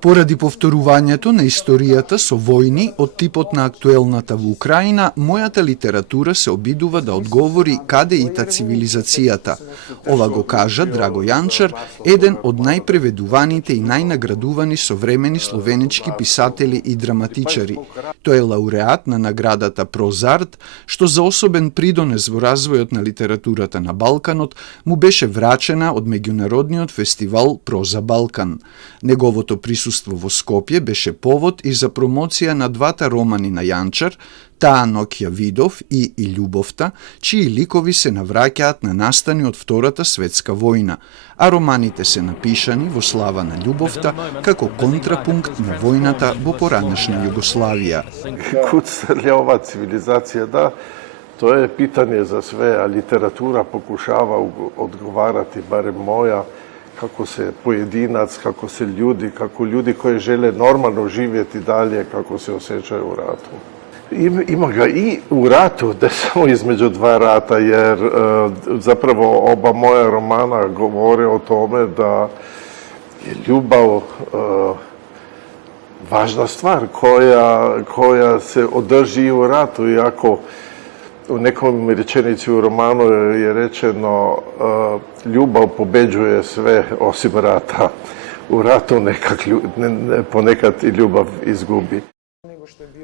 Поради повторувањето на историјата со војни од типот на актуелната во Украина, мојата литература се обидува да одговори каде ита цивилизацијата. Ова го кажа Драго Јанчар, еден од најпреведуваните и најнаградувани современи словенички писатели и драматичари. Тој е лауреат на наградата Прозарт, што за особен придонес во развојот на литературата на Балканот му беше врачена од меѓународниот фестивал Проза Балкан. Неговото присуство во Скопје беше повод и за промоција на двата романи на Јанчар, Таа ноќ ја видов и Љубовта, чии ликови се навраќаат на настани од Втората светска војна, а романите се напишани во слава на љубовта како контрапункт на војната во поранешна Југославија. Куцалја ова цивилизација, да, тоа е питање за све, а литература покушава одговарати, барем моја, како се поединац, како се луѓи кои желе нормално живети далje, како се осеќају у рату. Има ga i u ratu, ne samo između dva rata, jer zapravo oba moja romana govore o tome da je ljubav važna stvar koja se održi u ratu, iako u nekom rečenici u romanu je rečeno ljubav pobeđuje sve osim rata. U ratu ponekad i ljubav izgubi.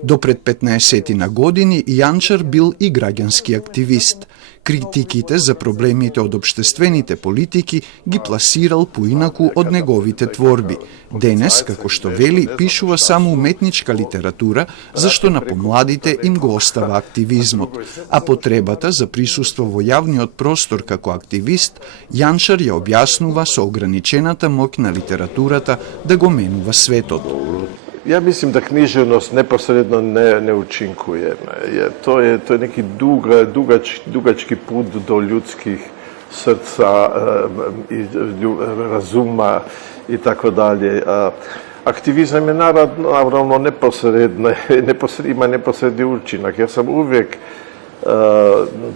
До пред 15 години Јанчар бил и граѓански активист. Критиките за проблемите од општествените политики ги пласирал поинаку од неговите творби. Денес, како што вели, пишува само уметничка литература, зашто на помладите им го остава активизмот. А потребата за присуство во јавниот простор како активист, Јанчар ја објаснува со ограничената моќ на литературата да го менува светот. Ja mislim da književnost neposredno ne učinkuje. To je neki dugački put do ljudskih srca i razuma i tako dalje. Aktivizam je naravno ima neposredni učinak. Ja sam uvijek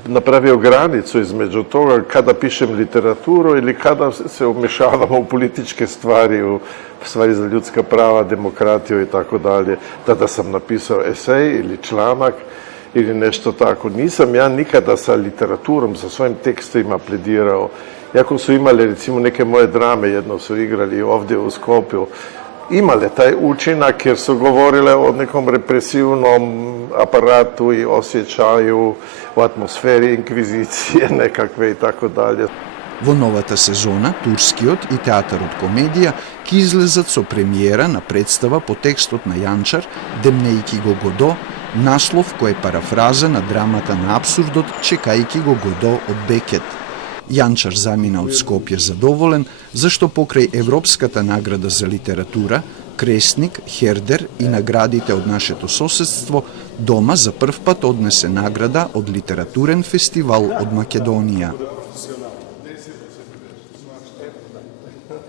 napravio granicu između toga kada pišem literaturu ili kada se umešavamo u političke stvari, u stvari za ljudska prava, demokratiju i tako dalje. Tada sam napisao esej ili članak ili nešto tako. Nisam ja nikada sa literaturom, sa svojim tekstovima pledirao. Jako su imali, recimo, neke moje drame, jedno su igrali ovdje u Skopju, imale taj učinak jer su govorile o nekom represivnom aparatu i osjećaju u atmosferi inkvizicije nekakve i tako dalje. Во новата сезона, турскиот и театарот комедија ќе излезат со премиера на представа по текстот на Јанчар, Демнејки го Годо, наслов кој е парафраза на драмата на апсурдот Чекајки го Годо од Бекет. Јанчар замина од Скопје задоволен, зашто покрај Европската награда за литература, Кресник, Хердер и наградите од нашето соседство, дома за прв пат однесе награда од литературен фестивал од Македонија.